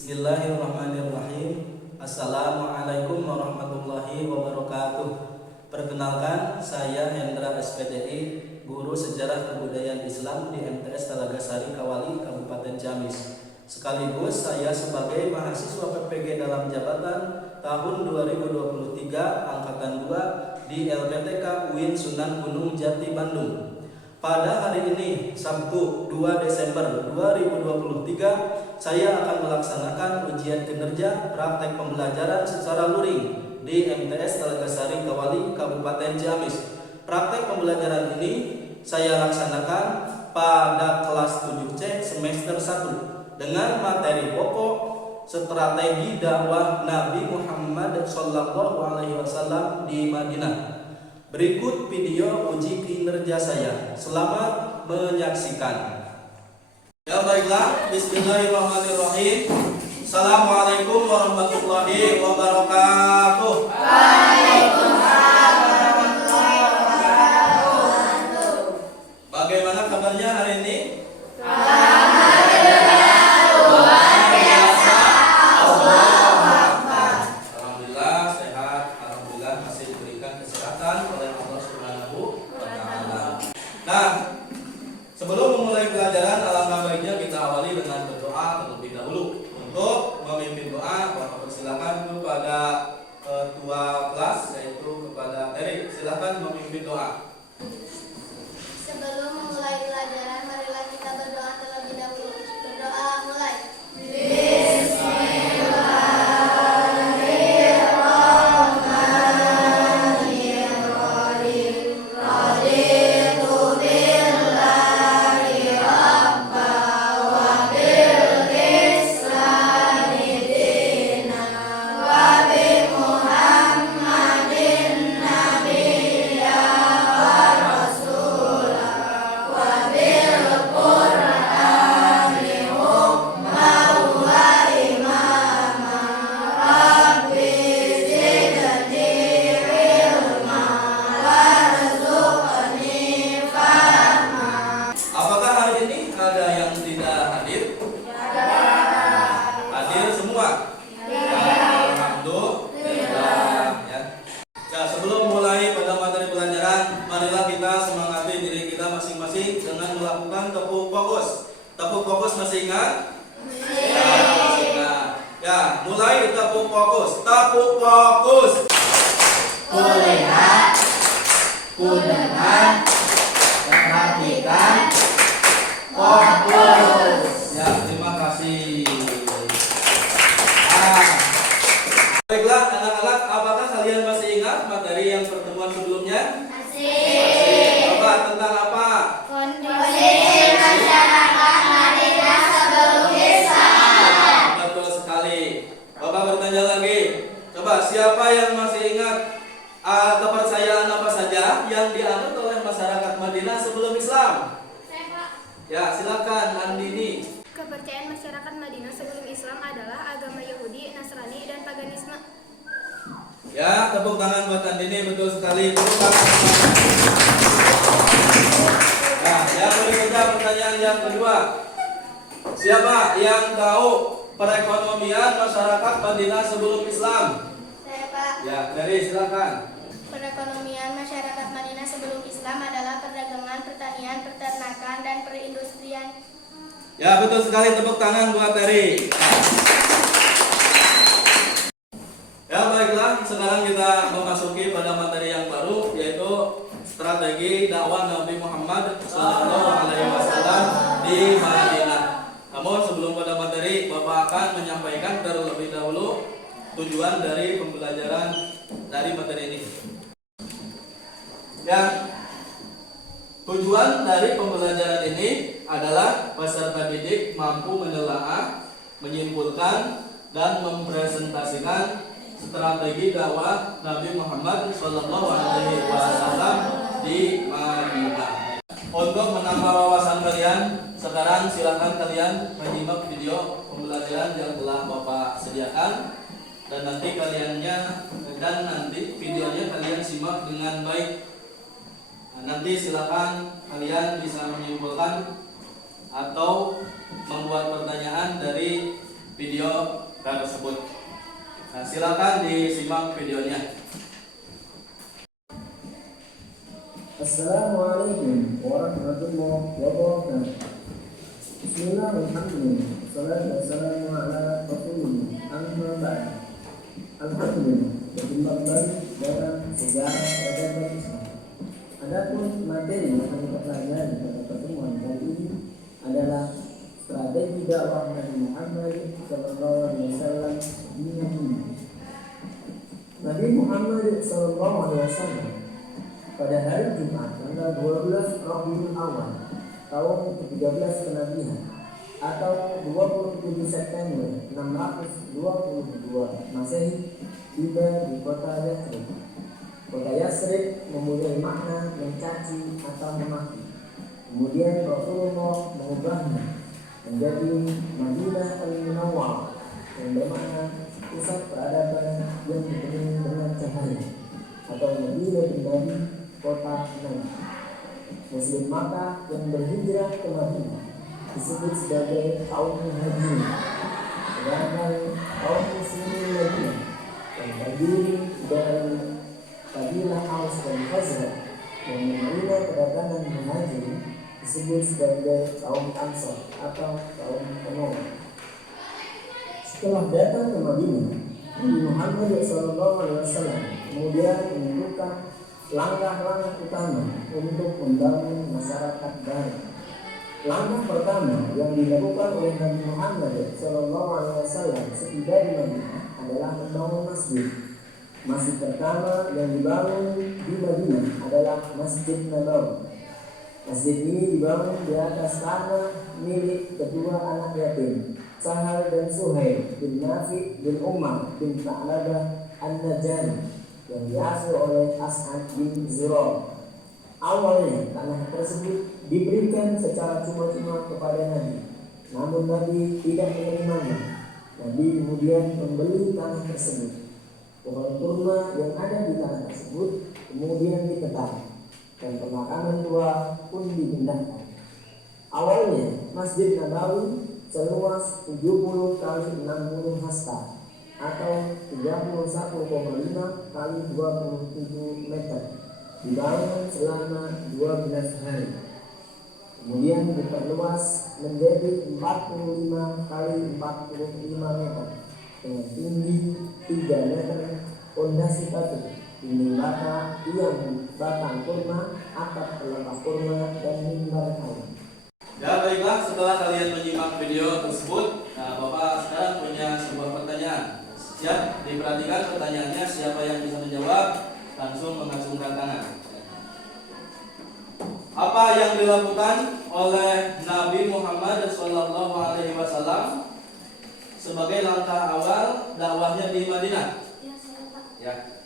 Bismillahirrahmanirrahim. Assalamualaikum warahmatullahi wabarakatuh. Perkenalkan, saya Hendra SPDI, Guru Sejarah Kebudayaan Islam di MTS Talaga Sari Kawali, Kabupaten Ciamis. Sekaligus saya sebagai mahasiswa PPG dalam jabatan tahun 2023 angkatan 2 di LPTK UIN Sunan Gunung Jati, Bandung. Pada hari ini, Sabtu 2 Desember 2023, saya akan melaksanakan ujian kinerja praktek pembelajaran secara luring di MTS Talaga Sari Kawali, Kabupaten Ciamis. Praktek pembelajaran ini saya laksanakan pada kelas 7C semester 1 dengan materi pokok strategi dakwah Nabi Muhammad SAW di Madinah. Berikut video uji kinerja saya. Selamat menyaksikan. Ya baiklah, bismillahirrahmanirrahim. Assalamualaikum warahmatullahi wabarakatuh. Waalaikumsalam warahmatullahi wabarakatuh. Bagaimana kabarnya hari ini? Nah, sebelum memulai pelajaran, alangkah baiknya kita awali dengan berdoa terlebih dahulu. Untuk memimpin doa, Bapak persilakan kepada ketua kelas, yaitu kepada Erik. Silakan memimpin doa. Sebelum memulai pelajaran, marilah kita berdoa terlebih dahulu. Berdoa mulai. Dengan melakukan tepuk fokus. Tepuk fokus masih ingat? Ya, masih ingat. Ya, mulai tepuk fokus. Tepuk fokus. Ku lihat, ku dengar, perhatikan, fokus. Ya, terima kasih. Baiklah anak-anak, apakah kalian masih ingat materi yang pertemuan sebelumnya? Masih. Coba tentang apa? Kondisi masyarakat Madinah sebelum Islam. Betul sekali. Bapak bertanya lagi. Coba siapa yang masih ingat kepercayaan apa saja yang dianut oleh masyarakat Madinah sebelum Islam? Saya, Pak. Ya, silakan Andini. Kepercayaan masyarakat Madinah sebelum Islam adalah agama Yahudi, Nasrani, dan paganisme. Ya, tepuk tangan buat Andini, betul sekali. Tepuk tangan. Nah, yang berikutnya pertanyaan yang kedua. Siapa yang tahu perekonomian masyarakat Madinah sebelum Islam? Saya, Pak. Ya, dari silakan. Perekonomian masyarakat Madinah sebelum Islam adalah perdagangan, pertanian, peternakan, dan perindustrian. Ya, betul sekali, tepuk tangan buat Terry. Ya, baiklah, sekarang kita memasuki pada materi yang baru, yaitu strategi dakwah Nabi Muhammad SAW di Madinah. Namun sebelum pada materi, Bapak akan menyampaikan terlebih dahulu tujuan dari pembelajaran dari materi ini. Ya, tujuan dari pembelajaran ini adalah peserta didik mampu menelaah, menyimpulkan, dan mempresentasikan strategi dakwah Nabi Muhammad SAW di Madinah. Untuk menambah wawasan kalian, sekarang silakan kalian menyimak video pembelajaran yang telah Bapak sediakan, dan nanti videonya kalian simak dengan baik. Nanti silakan kalian bisa menyimpulkan atau membuat pertanyaan dari video tersebut. Nah, silakan disimak videonya. Assalamualaikum warahmatullahi wabarakatuh. Bismillah, alhamdulillah, wassalatu wassalamu ala rasulillah, amma ba'd. Alhamdulillah, berjumpa kembali dalam sejarah peradaban Islam. Adapun materi yang kami pelajari pada pertemuan kali ini adalah strategi dakwah Nabi Muhammad SAW di Madinah. Nabi Muhammad SAW pada hari Jumat tanggal 12 Rabiul Awal tahun ke-13 kenabian atau 27 September 622 Masehi tiba di kota Yathrib. Kota Yathrib mempunyai makna mencaci atau memaki. Kemudian Rasulullah mengubahnya menjadi Madinah Al-Munawwarah yang bermakna pusat peradaban yang dipenuhi dengan cahaya atau Madinah bin Nabi, kota Nabi. Muslim Makkah yang berhijrah ke Madinah disebut sebagai kaum muhajirin, sedangkan kaum muslimin Madinah yang terdiri dari kabilah Aus dan Khazraj yang menerima kedatangan muhajirin disebut sebagai kaum Ansar atau kaum penolong. Setelah datang ke Madinah, Nabi Muhammad SAW kemudian menentukan langkah-langkah utama untuk membangun masyarakat baru. Langkah pertama yang dilakukan oleh Nabi Muhammad SAW setiba di Madinah adalah membangun masjid. Masjid pertama yang dibangun di Madinah adalah Masjid Nabawi. Masjid ini dibangun di atas tanah milik kedua anak yatim, Sahal dan Suhail bin Nafi bin Umar bin Ta'labah An-Najari yang diasuh oleh As'ad bin Zurarah. Awalnya tanah tersebut diberikan secara cuma-cuma kepada Nabi, namun Nabi tidak menerimanya. Nabi kemudian membeli tanah tersebut. Pohon kurma yang ada di tanah tersebut kemudian ditebang dan pemakaman tua pun dipindahkan. Awalnya Masjid Nabawi seluas 70 kali 60 hasta atau 31,5 kali 27 meter, dibangun selama 12 hari. Kemudian diperluas menjadi 45 kali 45 meter dengan tinggi 3 meter, pondasi batu, dinding bata, tiang batang kurma, atap pelengkap kurma, dan mimbar kayu. Ya baiklah, setelah kalian menyimak video tersebut, nah Bapak sekarang punya sebuah pertanyaan. Siap? Diperhatikan pertanyaannya, siapa yang bisa menjawab langsung mengacungkan tangan. Apa yang dilakukan oleh Nabi Muhammad SAW sebagai langkah awal dakwahnya di Madinah? Ya.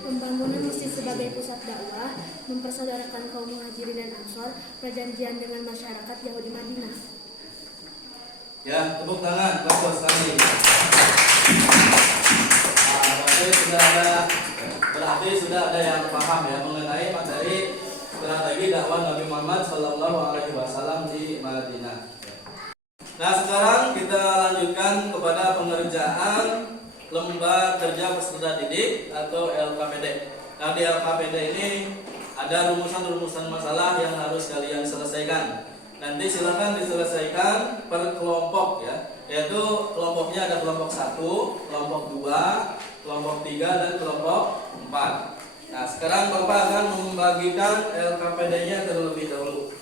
Pembangunan masjid sebagai pusat dakwah, mempersaudarakan kaum muhajirin dan ansor, perjanjian dengan masyarakat Yahudi Madinah. Ya, tepuk tangan, bagus sekali. Berarti sudah ada yang paham ya mengenai materi strategi dakwah Nabi Muhammad SAW di Madinah. Nah, sekarang kita lanjutkan kepada pengerjaan Lembar Kerja Peserta Didik atau LKPD. Nah, di LKPD ini ada rumusan-rumusan masalah yang harus kalian selesaikan. Nanti silakan diselesaikan per kelompok ya, yaitu kelompoknya ada kelompok 1, kelompok 2, kelompok 3, dan kelompok 4. Nah, sekarang Bapak akan membagikan LKPD-nya terlebih dahulu.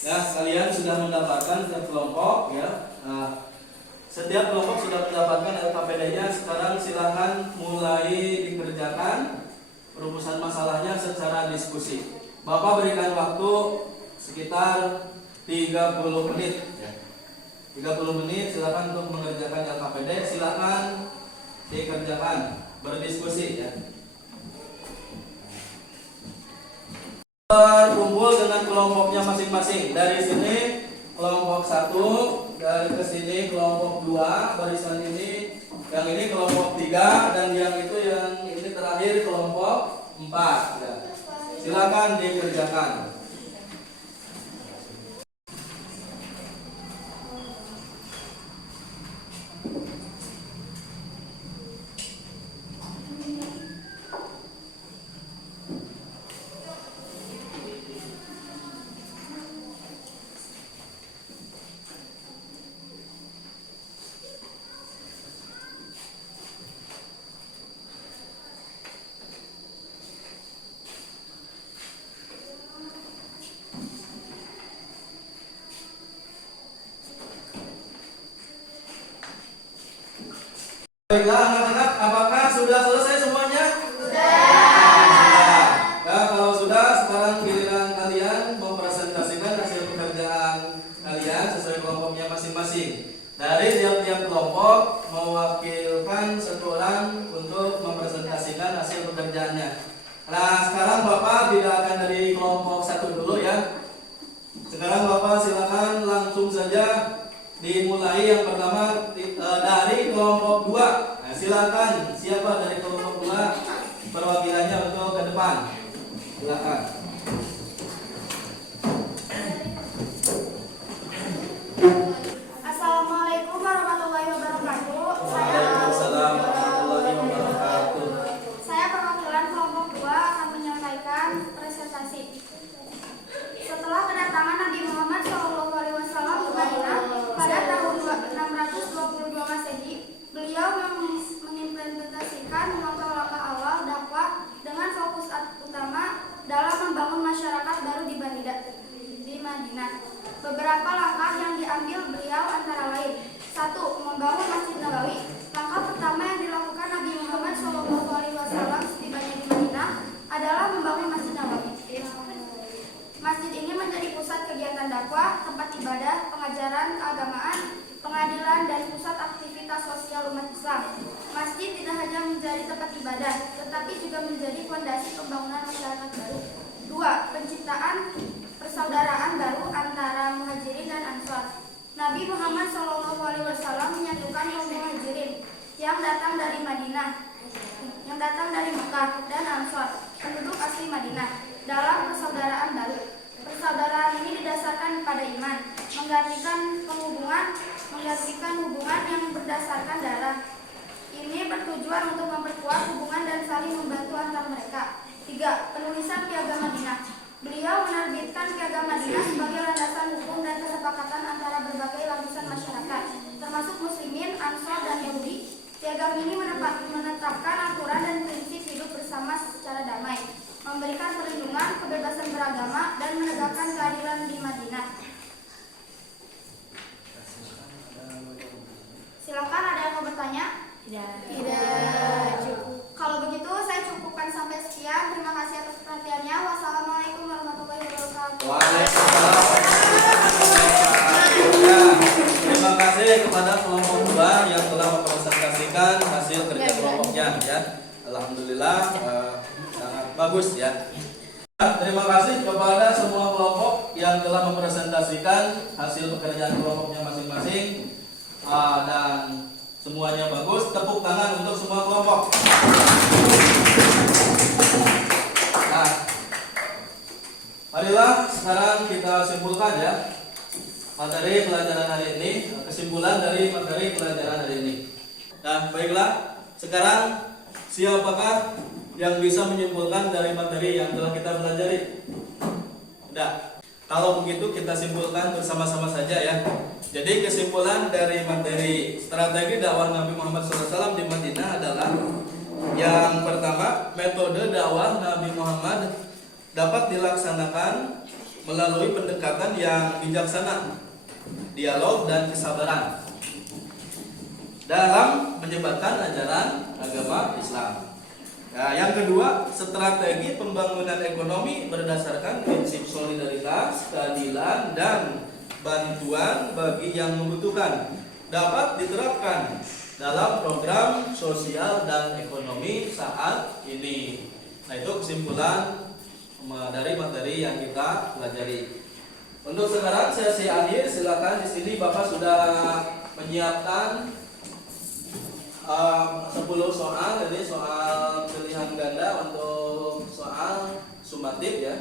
Ya, kalian sudah mendapatkan kelompok ya. Nah, setiap kelompok sudah mendapatkan LKPD-nya. Sekarang silakan mulai dikerjakan rumusan masalahnya secara diskusi. Bapak berikan waktu sekitar 30 menit ya. 30 menit silakan untuk mengerjakan LKPD. Silakan dikerjakan, berdiskusi ya. Berkumpul dengan kelompoknya masing-masing. Dari sini kelompok 1 dari ke sini kelompok 2, barisan ini, yang ini kelompok 3, dan yang ini terakhir kelompok 4 ya. Silakan dikerjakan. Baiklah anak-anak, apakah sudah selesai semuanya? Sudah. Ya, kalau sudah, sekarang giliran kalian mempresentasikan hasil pekerjaan kalian sesuai kelompoknya masing-masing. Dari tiap-tiap kelompok mewakilkan satu orang untuk mempresentasikan hasil pekerjaannya. Nah, sekarang Bapak tidak akan dari kelompok 1 dulu ya. Sekarang Bapak silakan langsung saja dimulai yang pertama dari kelompok 2. Nah, silakan siapa dari kelompok 2 perwakilannya untuk ke depan. Silakan. Assalamualaikum warahmatullahi wabarakatuh. Waalaikumsalam warahmatullahi wabarakatuh. Saya perwakilan kelompok 2 akan menyampaikan presentasi. Setelah kedatangan Nabi Muhammad SAW ke Madinah pada tahun 622 Masehi, beliau mengimplementasikan langkah-langkah awal dakwah dengan fokus utama dalam membangun masyarakat baru di Madinah. Beberapa langkah yang diambil beliau antara lain: 1. Membangun Masjid Nabawi. Langkah pertama yang dilakukan Nabi Muhammad SAW setibanya di Madinah adalah membangun Masjid Nabawi. Masjid ini menjadi pusat kegiatan dakwah, tempat ibadah, pengajaran keagamaan, pengadilan, dan pusat aktivitas sosial umat Islam. Masjid tidak hanya menjadi tempat ibadah, tetapi juga menjadi fondasi pembangunan masyarakat baru. 2. Penciptaan persaudaraan baru antara Muhajirin dan Ansor. Nabi Muhammad SAW menyatukan kaum Muhajirin yang datang dari Mekah dan Ansor, penduduk asli Madinah, dalam persaudaraan baru. Persaudaraan ini didasarkan pada iman, menggantikan hubungan yang berdasarkan darah. Ini bertujuan untuk memperkuat hubungan dan saling membantu antar mereka. 3. Penulisan Piagam Madinah. Beliau menerbitkan Piagam Madinah sebagai landasan hukum dan kesepakatan antara berbagai lapisan masyarakat, termasuk Muslimin, Ansor, dan Yahudi. Piagam ini menetapkan aturan dan prinsip hidup bersama secara damai, memberikan perlindungan, kebebasan beragama, dan menegakkan keadilan di Madinah. Silakan, ada yang mau bertanya? Tidak. Kalau begitu saya cukupkan sampai sekian. Terima kasih atas perhatiannya. Wassalamualaikum warahmatullahi wabarakatuh. Waalaikumsalam. Terima kasih kepada kelompok 2 yang telah mempresentasikan hasil kerja kelompoknya ya. Alhamdulillah sangat bagus ya. Terima kasih kepada semua kelompok yang telah mempresentasikan hasil pekerjaan kelompoknya masing-masing dan semuanya bagus. Tepuk tangan untuk semua kelompok. Nah, marilah sekarang kita simpulkan ya materi pelajaran hari ini, kesimpulan dari materi pelajaran hari ini. Nah, baiklah, sekarang siapakah yang bisa menyimpulkan dari materi yang telah kita pelajari? Udah. Kalau begitu kita simpulkan bersama-sama saja ya. Jadi kesimpulan dari materi strategi dakwah Nabi Muhammad SAW di Madinah adalah yang pertama, metode dakwah Nabi Muhammad dapat dilaksanakan melalui pendekatan yang bijaksana, dialog dan kesabaran dalam menyebarkan ajaran agama Islam. Nah, yang kedua, strategi pembangunan ekonomi berdasarkan prinsip solidaritas, keadilan, dan bantuan bagi yang membutuhkan dapat diterapkan dalam program sosial dan ekonomi saat ini. Nah, itu kesimpulan dari materi yang kita pelajari. Untuk sekarang sesi akhir, silakan di sini Bapak sudah menyiapkan 10 soal, jadi soal pilihan ganda untuk soal sumatif ya.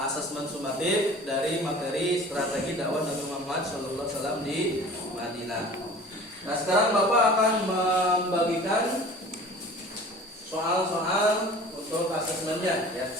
Asesmen sumatif dari materi strategi dakwah Nabi Muhammad SAW di Madinah. Nah, sekarang Bapak akan membagikan soal-soal untuk asesmennya ya.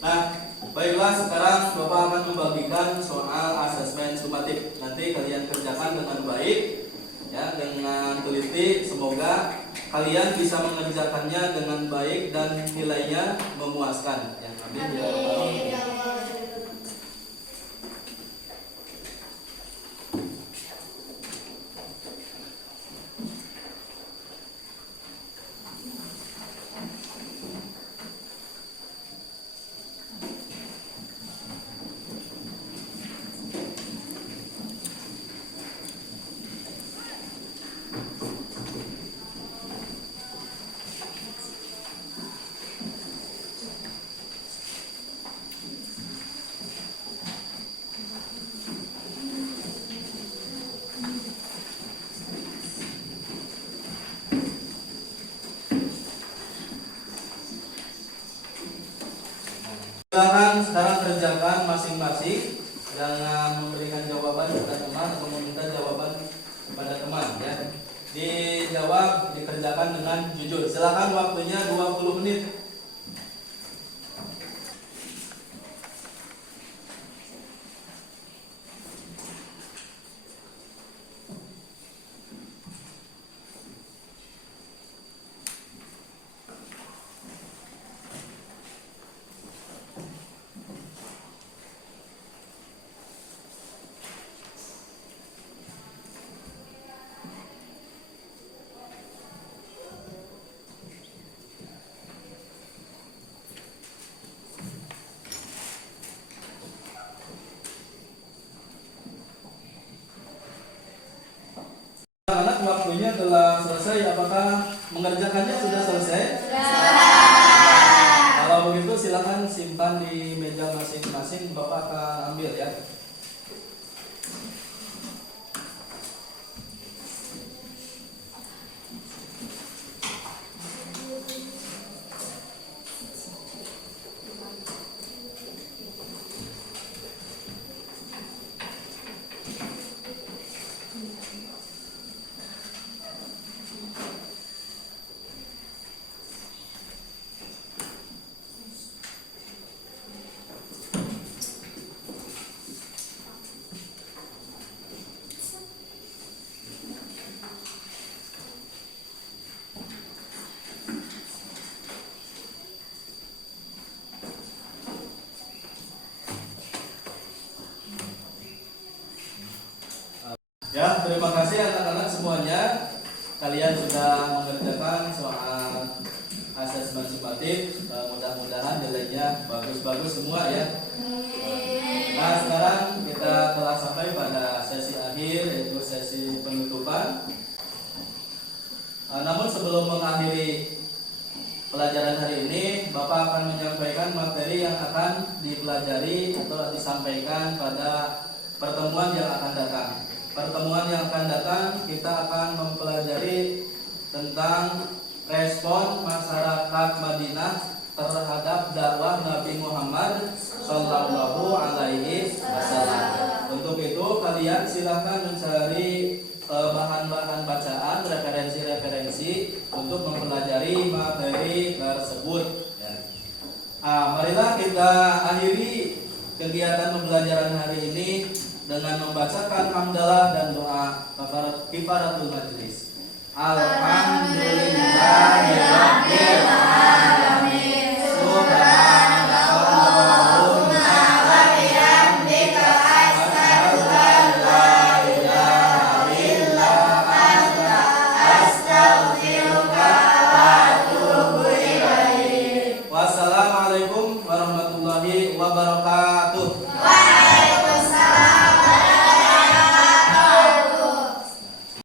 Nah, baiklah, sekarang Bapak akan membagikan soal asesmen sumatif. Nanti kalian kerjakan dengan baik ya, dengan teliti. Semoga kalian bisa mengerjakannya dengan baik dan nilainya memuaskan ya. Amin ya rabbal alamin. Silakan sekarang kerjakan masing-masing, jangan memberikan jawaban kepada teman atau meminta jawaban kepada teman ya. Dijawab, dikerjakan dengan jujur. Silakan, waktunya 20 menit. Anak, waktunya telah selesai. Apakah mengerjakannya sudah selesai? Kalau begitu silakan simpan di meja masing-masing. Bapak akan ambil ya. Ya, terima kasih anak-anak semuanya. Kalian sudah mengerjakan soal asesmen sumatif. Mudah-mudahan nilainya bagus-bagus semua ya. Nah, sekarang kita telah sampai pada sesi akhir, yaitu sesi penutupan. Namun sebelum mengakhiri pelajaran hari ini, Bapak akan menyampaikan materi yang akan dipelajari atau disampaikan pada pertemuan yang akan datang. Pertemuan yang akan datang, kita akan mempelajari tentang respon masyarakat Madinah terhadap dakwah Nabi Muhammad Sallallahu Alaihi Wasallam. Untuk itu kalian silahkan mencari bahan-bahan bacaan, referensi-referensi untuk mempelajari materi tersebut. Marilah kita akhiri kegiatan pembelajaran hari ini dengan membacakan hamdalah dan doa kifaratul majlis. Alhamdulillahirabbil alamin.